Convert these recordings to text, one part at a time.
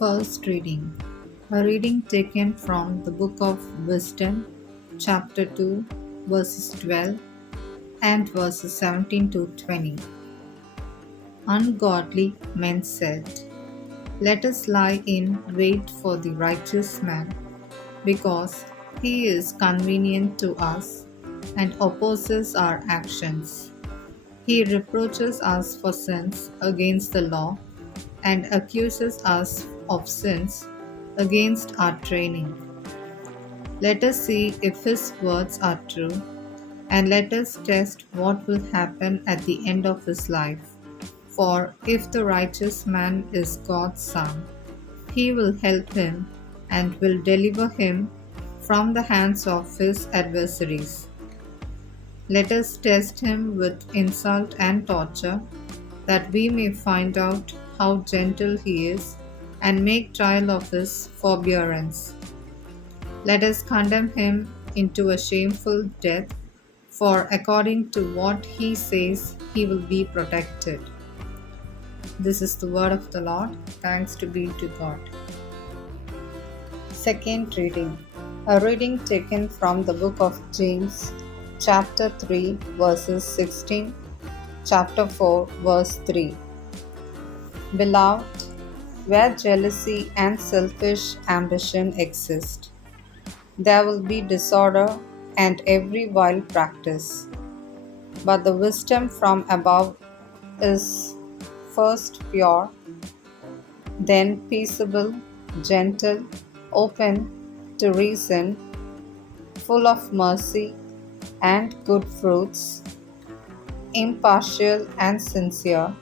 First reading. A reading taken from the Book of Wisdom, chapter 2, verses 12 and verses 17 to 20. Ungodly men said, "Let us lie in wait for the righteous man, because he is convenient to us and opposes our actions. He reproaches us for sins against the law and accuses us of sins against our training. Let us see if his words are true, and let us test what will happen at the end of his life. For if the righteous man is God's son, he will help him and will deliver him from the hands of his adversaries. Let us test him with insult and torture, that we may find out how gentle he is and make trial of his forbearance. Let us condemn him into a shameful death, for according to what he says, he will be protected." This is the word of the Lord. Thanks to be to God. Second reading. A reading taken from the book of James, chapter 3, verses 16, chapter 4, verse 3. Beloved, where jealousy and selfish ambition exist, there will be disorder and every vile practice. But the wisdom from above is first pure, then peaceable, gentle, open to reason, full of mercy and good fruits, impartial and sincere,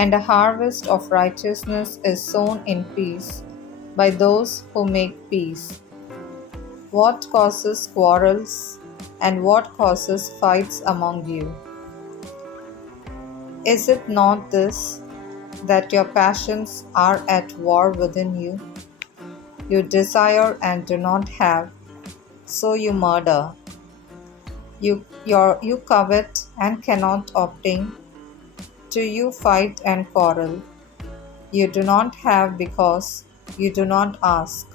and a harvest of righteousness is sown in peace by those who make peace. What causes quarrels and what causes fights among you? Is it not this, that your passions are at war within you? You desire and do not have, so you murder. You covet and cannot obtain, so you fight and quarrel. You do not have because you do not ask.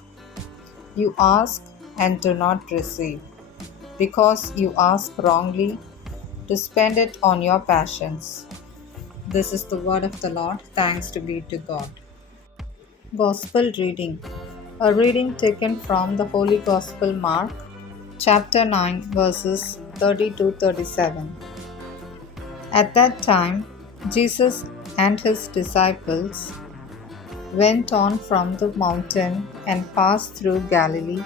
You ask and do not receive, because you ask wrongly to spend it on your passions. This is the word of the Lord. Thanks to be to God. Gospel reading. A reading taken from the Holy Gospel Mark, chapter 9, verses 30 to 37. At that time, Jesus and his disciples went on from the mountain and passed through Galilee,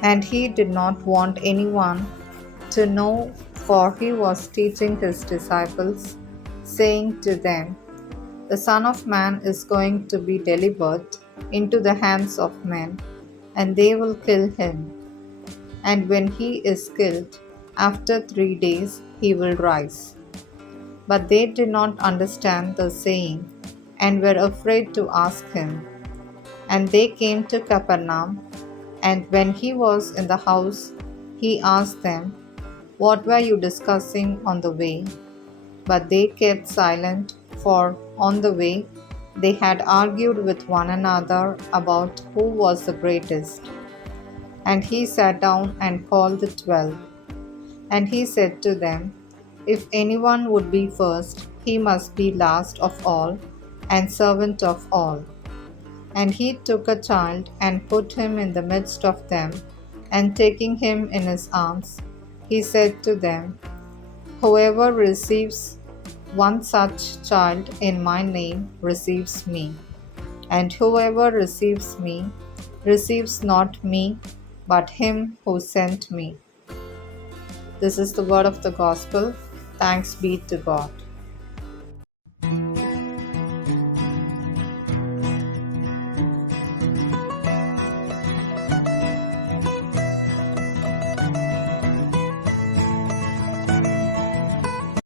and he did not want anyone to know, for he was teaching his disciples, saying to them, "The Son of Man is going to be delivered into the hands of men, and they will kill him. And when he is killed, after 3 days he will rise." But they did not understand the saying, and were afraid to ask him. And they came to Capernaum, and when he was in the house, he asked them, "What were you discussing on the way?" But they kept silent, for on the way they had argued with one another about who was the greatest. And he sat down and called the 12. And he said to them, "If anyone would be first, he must be last of all and servant of all." And he took a child and put him in the midst of them, and taking him in his arms, he said to them, "Whoever receives one such child in my name receives me, and whoever receives me receives not me, but him who sent me." This is the word of the gospel. Thanks be to God.